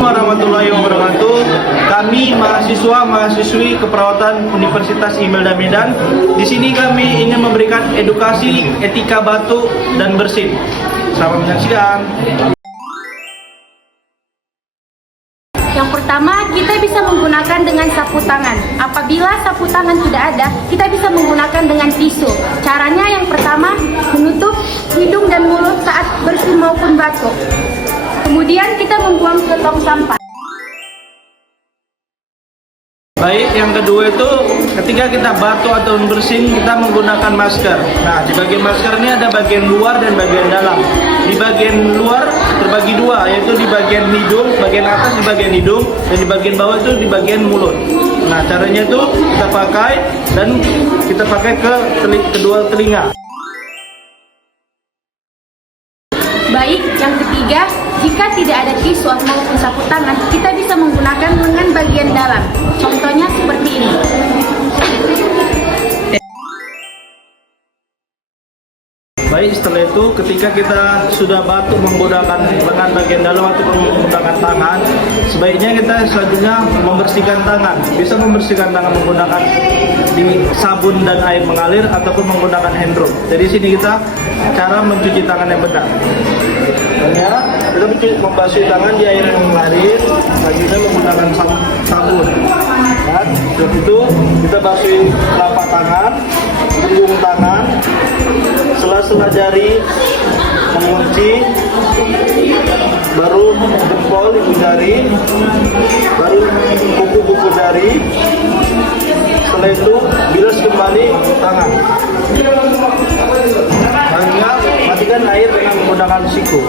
Warahmatullahi wabarakatuh. Kami mahasiswa-mahasiswi keperawatan Universitas Imelda Medan. Di sini kami ingin memberikan edukasi etika batuk dan bersin. Selamat menyaksikan. Yang pertama, kita bisa menggunakan dengan sapu tangan. Apabila sapu tangan tidak ada, kita bisa menggunakan dengan tisu. Caranya yang pertama, menutup hidung dan mulut saat bersin maupun batuk. Kemudian kita membuang ke tong sampah. Baik, yang kedua itu ketika kita batuk atau bersin, kita menggunakan masker. Nah, di bagian masker ini ada bagian luar dan bagian dalam. Di bagian luar terbagi dua, yaitu di bagian hidung, bagian atas di bagian hidung, dan di bagian bawah itu di bagian mulut. Nah, caranya itu kita pakai dan kita pakai ke kedua telinga. Baik, yang ketiga, jika tidak ada tisu maupun sapu tangan, kita bisa menggunakan lengan bagian dalam. Contohnya seperti ini. Baik, setelah itu ketika kita sudah batuk menggunakan lengan bagian dalam ataupun menggunakan tangan, sebaiknya kita selanjutnya membersihkan tangan. Bisa membersihkan tangan menggunakan di sabun dan air mengalir ataupun menggunakan hand roll. Jadi sini kita cara mencuci tangan yang benar. Hanya kita membasuh tangan di air yang mengalir, selanjutnya menggunakan sabun. Dan setelah itu kita basuh telapak tangan, punggung tangan, sela-sela jari, mengunci, baru jempol ibu jari, baru kuku-kuku jari. Setelah itu bilas kembali tangan. Hanya matikan air dengan menggunakan siku.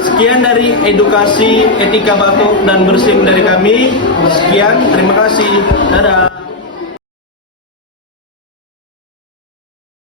Sekian dari edukasi etika batuk dan bersin dari kami. Sekian, terima kasih. Dadah.